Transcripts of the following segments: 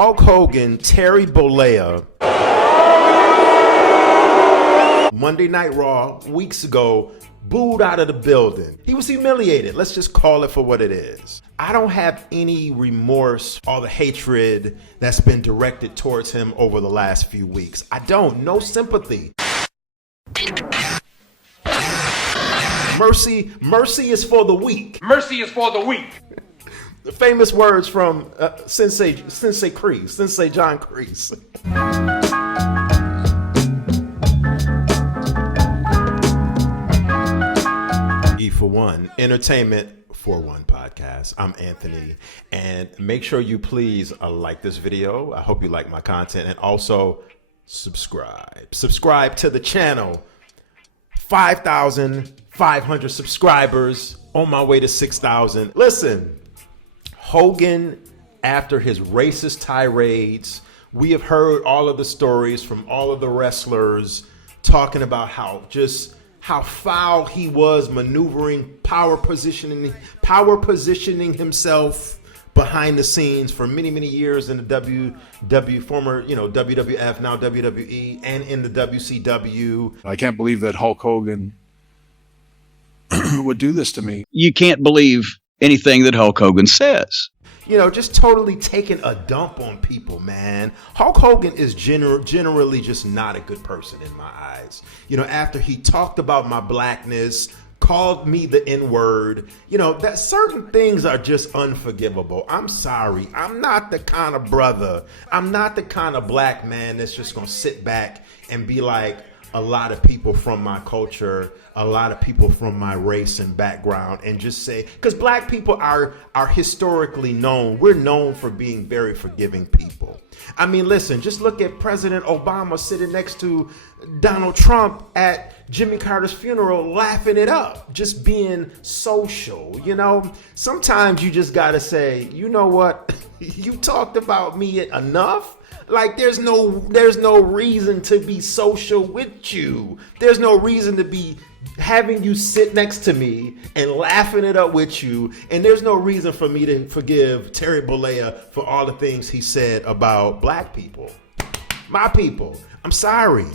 Hulk Hogan, Terry Bollea, Monday Night Raw, weeks ago, booed out of the building. He was humiliated. Let's just call it for what it is. I don't have any remorse for all the hatred that's been directed towards him over the last few weeks. I don't. No sympathy. Mercy is for the weak. Mercy is for the weak. The famous words from Sensei John Kreese. E for One, Entertainment for One podcast. I'm Anthony, and make sure you please like this video. I hope you like my content, and also subscribe. Subscribe to the channel. 5,500 subscribers, on my way to 6,000. Listen, Hogan, after his racist tirades, we have heard all of the stories from all of the wrestlers talking about how foul he was maneuvering, power positioning himself behind the scenes for many years in the former WWF, now WWE, and in the WCW. I can't believe that Hulk Hogan would do this to me. You can't believe anything that Hulk Hogan says. Just totally taking a dump on people, man. Hulk Hogan is generally just not a good person in my eyes. After he talked about my blackness, called me the N-word, that certain things are just unforgivable. I'm sorry. I'm not the kind of brother, I'm not the kind of black man that's just gonna sit back and be like a lot of people from my culture, a lot of people from my race and background, and just say, because black people are historically known, we're known for being very forgiving people. I mean, listen, just look at President Obama sitting next to Donald Trump at Jimmy Carter's funeral, laughing it up, just being social. Sometimes you just gotta say, you know what, you talked about me enough. Like, there's no reason to be social with you. There's no reason to be having you sit next to me and laughing it up with you. And there's no reason for me to forgive Terry Bollea for all the things he said about black people, my people. I'm sorry.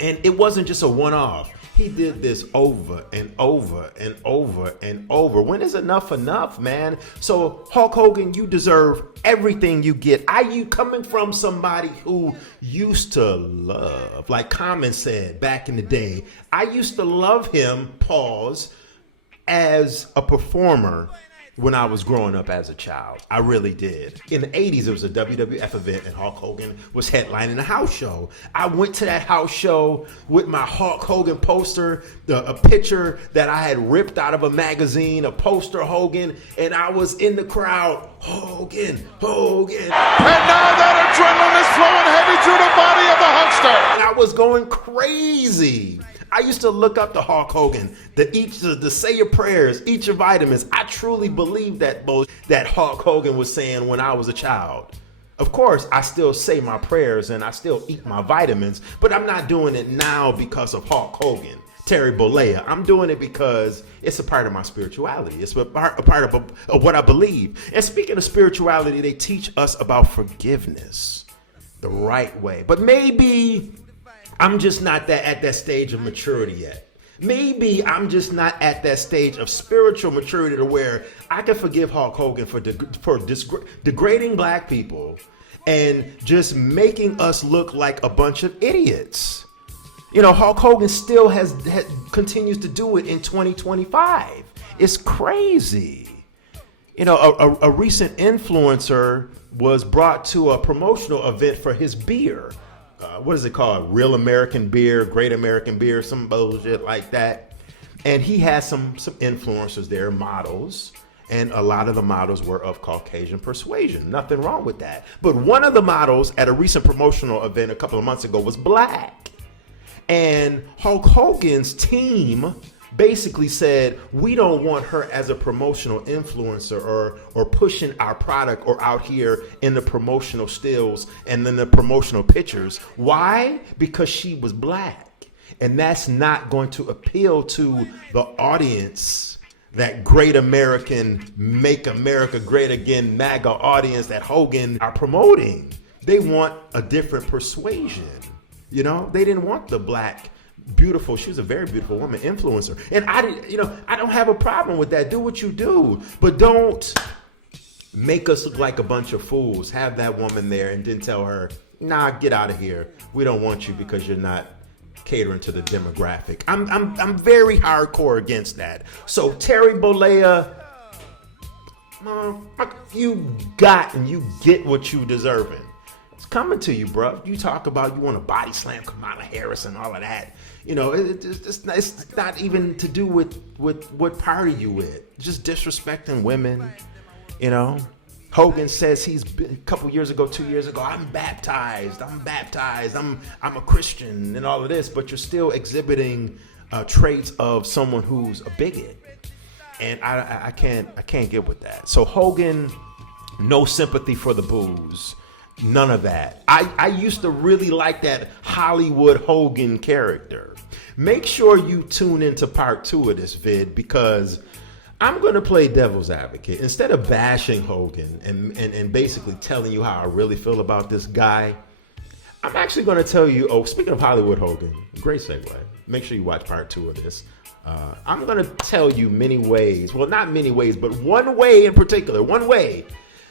And it wasn't just a one-off. He did this over and over and over and over. When is enough, man? So Hulk Hogan, you deserve everything you get. You coming from somebody who used to love, like Common said back in the day, I used to love him, as a performer when I was growing up as a child. I really did. In the 80s, it was a WWF event and Hulk Hogan was headlining a house show. I went to that house show with my Hulk Hogan poster, a picture that I had ripped out of a magazine, a poster Hogan, and I was in the crowd, Hogan. And now that adrenaline is flowing heavy through the body of the Hulkster. And I was going crazy. I used to look up to Hulk Hogan, the say your prayers, eat your vitamins. I truly believed that Hulk Hogan was saying when I was a child. Of course, I still say my prayers and I still eat my vitamins, but I'm not doing it now because of Hulk Hogan, Terry Bollea. I'm doing it because it's a part of my spirituality. It's a part of what I believe. And speaking of spirituality, they teach us about forgiveness the right way. But maybe I'm just not at that stage of maturity yet. Maybe I'm just not at that stage of spiritual maturity to where I can forgive Hulk Hogan for degrading black people and just making us look like a bunch of idiots. Hulk Hogan still continues to do it in 2025. It's crazy. A recent influencer was brought to a promotional event for his beer. What is it called? Real American Beer, Great American Beer, some bullshit like that. And he had some influencers there, models, and a lot of the models were of Caucasian persuasion. Nothing wrong with that. But one of the models at a recent promotional event a couple of months ago was black. And Hulk Hogan's team basically said, we don't want her as a promotional influencer or pushing our product or out here in the promotional stills and then the promotional pictures. Why? Because she was black. And that's not going to appeal to the audience that great American, make America great again, MAGA audience that Hogan are promoting. They want a different persuasion. You know, they didn't want the black, beautiful, she was a very beautiful woman, influencer. And I don't have a problem with that. Do what you do, but don't make us look like a bunch of fools. Have that woman there and then tell her, nah, get out of here. We don't want you because you're not catering to the demographic. I'm very hardcore against that. So Terry Bollea, you got and you get what you deserving. It's coming to you, bro. You talk about you want to body slam Kamala Harris and all of that. You know, it's not even to do with what party you with. It's just disrespecting women. You know, Hogan says he's been a couple years ago, 2 years ago, I'm baptized, I'm a Christian and all of this, but you're still exhibiting traits of someone who's a bigot. And I can't get with that. So Hogan, no sympathy for the booze. None of that. I used to really like that Hollywood Hogan character. Make sure you tune into part 2 of this vid, because I'm going to play devil's advocate. Instead of bashing Hogan and basically telling you how I really feel about this guy, I'm actually going to tell you, speaking of Hollywood Hogan, great segue. Make sure you watch part 2 of this. I'm going to tell you many ways, well, not many ways, but one way in particular, one way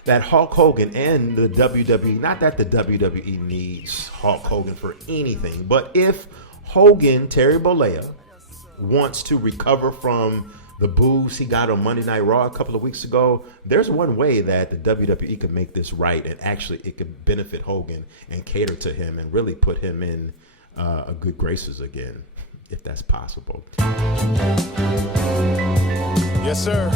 that Hulk Hogan and the WWE, not that the WWE needs Hulk Hogan for anything, but if Hogan, Terry Bollea, wants to recover from the booze he got on Monday Night Raw a couple of weeks ago, there's one way that the WWE could make this right, and actually it could benefit Hogan and cater to him and really put him in a good graces again, if that's possible. Yes, sir.